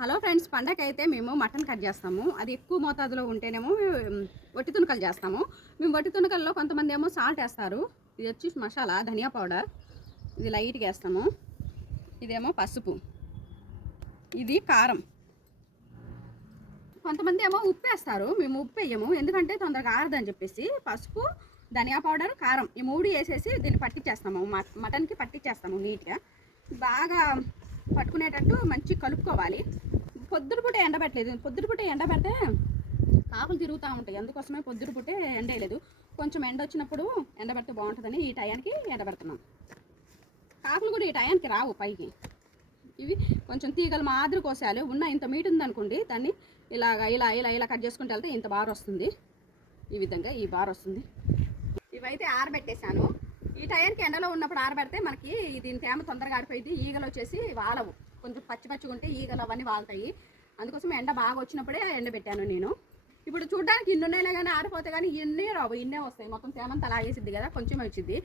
Hello friends పండగ అయితే మేము మటన్ కట్ చేస్తాము. అది ఎక్కువ మోతాదులో ఉంటేనేమో వట్టి తునకలు చేస్తాము. మేము వట్టి తునకల్లో కొంతమంది ఏమో సాల్ట్ వేస్తారు. ఇది వచ్చి మసాలా ధనియా పౌడర్. ఇది లైట్గా వేస్తాము. ఇదేమో పసుపు. ఇది కారం. కొంతమంది ఏమో ఉప్పు వేస్తారు. మేము ఉప్పు వేయము. ఎందుకంటే తొందరగా ఆరదని చెప్పేసి పసుపు ధనియా పౌడర్ కారం ఈ మూడు వేసేసి దీన్ని పట్టించేస్తాము మటన్కి పట్టించేస్తాము నీట్గా. బాగా పట్టుకునేటట్టు మంచి కలుపుకోవాలి. పొద్దుటిపూట ఎండబెట్టలేదు. పొద్దుటిపూట ఎండబెడితే ఆకులు తిరుగుతూ ఉంటాయి. అందుకోసమే పొద్దుటిపూటే ఎండేయలేదు. కొంచెం ఎండ వచ్చినప్పుడు ఎండబెడితే బాగుంటుందని ఈ టయానికి ఎండబెడుతున్నాం. కాకులు కూడా ఈ టయానికి రావు పైకి. ఇవి కొంచెం తీగలు మాదిరి కోసాలి. ఉన్న ఇంత మీట్ ఉందనుకోండి దాన్ని ఇలాగ ఇలా ఇలా ఇలా కట్ చేసుకుంటూ వెళ్తే ఇంత బార్ వస్తుంది. ఈ విధంగా ఈ బార్ వస్తుంది. ఇవైతే ఆరబెట్టేశాను. ఈ టైంకి ఎండలో ఉన్నప్పుడు ఆరబెడితే మనకి దీని తేమ తొందరగా ఆరిపోయింది ఈగలు వచ్చేసి వాలవు. కొంచెం పచ్చి పచ్చిగా ఉంటే ఈగలు అవన్నీ వాళ్తాయి. అందుకోసం ఎండ బాగా వచ్చినప్పుడే ఎండబెట్టాను నేను. ఇప్పుడు చూడడానికి ఇన్ని ఉన్నాయిలే కానీ ఆరిపోతే కానీ ఇన్నే రావు. ఇన్నే వస్తాయి. మొత్తం తేమంతా లాగేసిద్ది కదా కొంచెం వచ్చింది